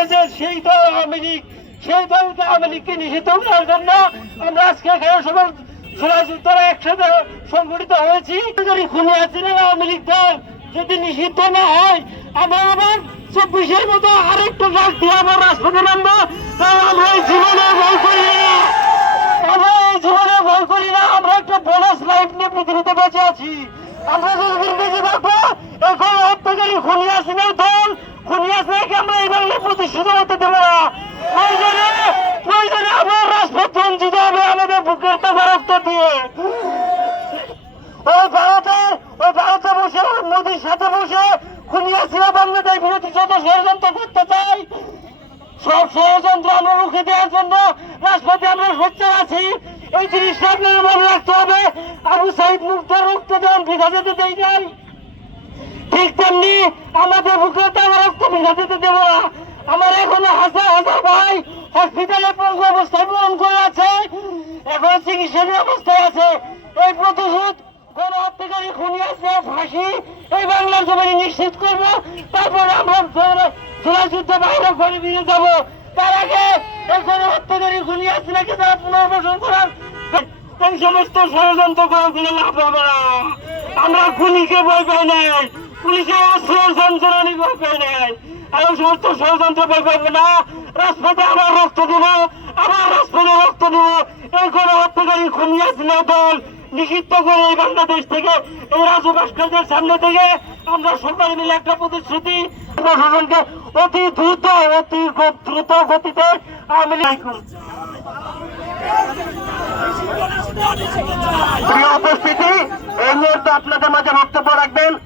হয়েছে সেই দল আওয়ামী সেই দলকে আওয়ামী লীগকে নিষিদ্ধ করার জন্য আমরা আজকে এখানে জুলাই যুদ্ধরা একসাথে সংগঠিত হয়েছি। যদি খুনি আছেন আওয়ামী লীগ দল যদি নিষিদ্ধ না হয়, আমরা আবার চব্বিশের মতো আরেকটা ডাক দিয়ে আমার রাষ্ট্রপতি নামবো আমরা এই জীবনে ভয় করি না। আমরা এই জীবনে ভয় করি না। আমরা একটা বোনাস লাইফ নিয়ে পৃথিবীতে বেঁচে আছি। আমরা যতদিন বেঁচে থাকব, এখন হত্যাকারী খুনি আসিনের দল খুনি আসিনকে আমরা এই বাংলায় প্রতিষ্ঠিত হতে দেবো না। আমরা রাজপথ বঞ্চিত হবে আমাদের বুকের রক্ত দিয়ে। ওই ভারতে ওই ভারতে বসে মোদির সাথে বসে খুনি আসিনা বাংলাদেশ বিরোধী ষড়যন্ত্র করতে চাই, সব ষড়যন্ত্র আমরা দেওয়ার জন্য রাজপথে আমরা সোচ্চার আছি। এই জিনিসটা আপনারা মনে রাখতে হবে। আবু সাইদ মুক্তার রক্ত দেন ভিজা যেতে দেই নাই। ঠিক তেমনি আমাদের বুকে তারা রক্ত ভিজা যেতে দেব না। আমার এখনও হাজার হাজার ভাই হসপিটালে পঙ্গু অবস্থায় গ্রহণ করে আছে। এখন চিকিৎসাধীন অবস্থায় আছে। এই প্রতিশোধ কোন হত্যাকারী খুনি আছে ফাঁসি। এই বাংলার জমিনে নিশ্চিত করব। তারপরে আমরা জোড়া যুদ্ধ বাইরে করে নিয়ে যাব। তার আগে এই কোন হত্যাকারী খুনি আছে নাকি তারা পুনর্বাসন করার? এই সমস্ত ষড়যন্ত্র করে কোনো লাভ হবে না। আমরা খুনিকে ভয় পাই নাই। পুলিশের অস্ত্র সঞ্চালনী ভয় নাই। ওই সমস্ত ষড়যন্ত্র পাবে না। রাজপথে আবার রক্ত দেব, আবার রাজপথে রক্ত দেব। এই কোনো হত্যাকারী খুনি না দল নিষিদ্ধ করে এই বাংলাদেশ থেকে, এই ভাস্করদের সামনে থেকে আমরা সবাই মিলে একটা প্রতিশ্রুতি, প্রশাসনকে অতি দ্রুত অতি দ্রুত গতিতে লীগ প্রিয় উপস্থিতি, এই মুহূর্তে আপনাদের মাঝে বক্তব্য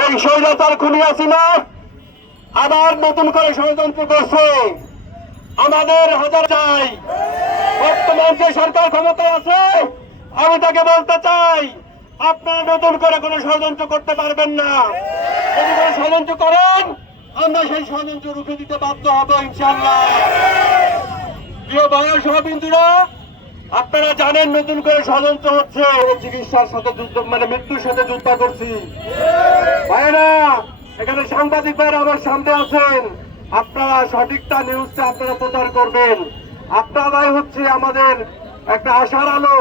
এই স্বৈরাচার খুনি আসিনা আবার নতুন করে ষড়যন্ত্র করছে। আমাদের হাজার চাই। বর্তমান যে সরকার ক্ষমতায় আছে, আমি তাকে বলতে চাই, আপনারা নতুন করে কোনো ষড়যন্ত্র করতে পারবেন না। যদি কোনো ষড়যন্ত্র করেন, আমরা সেই ষড়যন্ত্র রুখে দিতে বাধ্য হব ইনশাল্লাহ প্রিয় বাংলা সহবিন্দুরা আপনারা জানেন নতুন করে ষড়যন্ত্র হচ্ছে। চিকিৎসার সাথে যুদ্ধ মানে মৃত্যুর সাথে যুদ্ধ করছি। ভাইরা এখানে সাংবাদিক ভাইরা আমার সামনে আছেন। আপনারা সঠিকটা নিউজটা আপনারা প্রচার করবেন। আপনারাই হচ্ছে আমাদের একটা আশার আলো।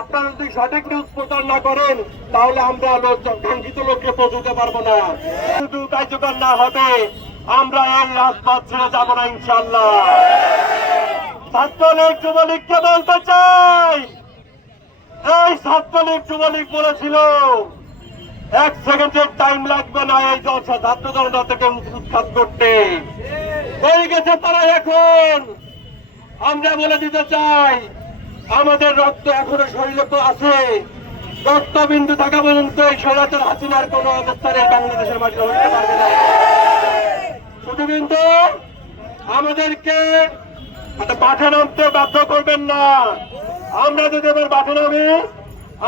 আপনারা যদি সঠিক নিউজ প্রচার না করেন, তাহলে আমরা কাঙ্ক্ষিত লোককে পৌঁছতে পারব না। শুধু কার্যকর না হবে। আমরা এর রাজপথ ছেড়ে যাব না ইনশাল্লাহ ছাত্রলীগ যুবলীগকে বলতে চাই? এই ছাত্রলীগ যুবলীগ বলেছিল, এক সেকেন্ডের টাইম লাগবে না এই জলসা ছাত্র জনতা থেকে উৎখাত করতে। হয়ে গেছে তারা এখন। আমরা বলে দিতে চাই, আমাদের রক্ত এখনও শরীরে তো আছে। রক্তবিন্দু থাকা পর্যন্ত এই সরাচর হাসিনার কোন অবস্থানে বাংলাদেশের মাটিতে হতে পারবে না। শুধু কিন্তু আমাদেরকে একটা নামতে বাধ্য করবেন না। আমরা যদি এবার মাঠে নামি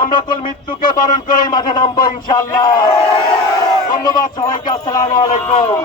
আমরা তোর মৃত্যুকে বরণ করে মাঠে নামবো ইনশাল্লাহ ধন্যবাদ সবাইকে, আসসালাম আলাইকুম।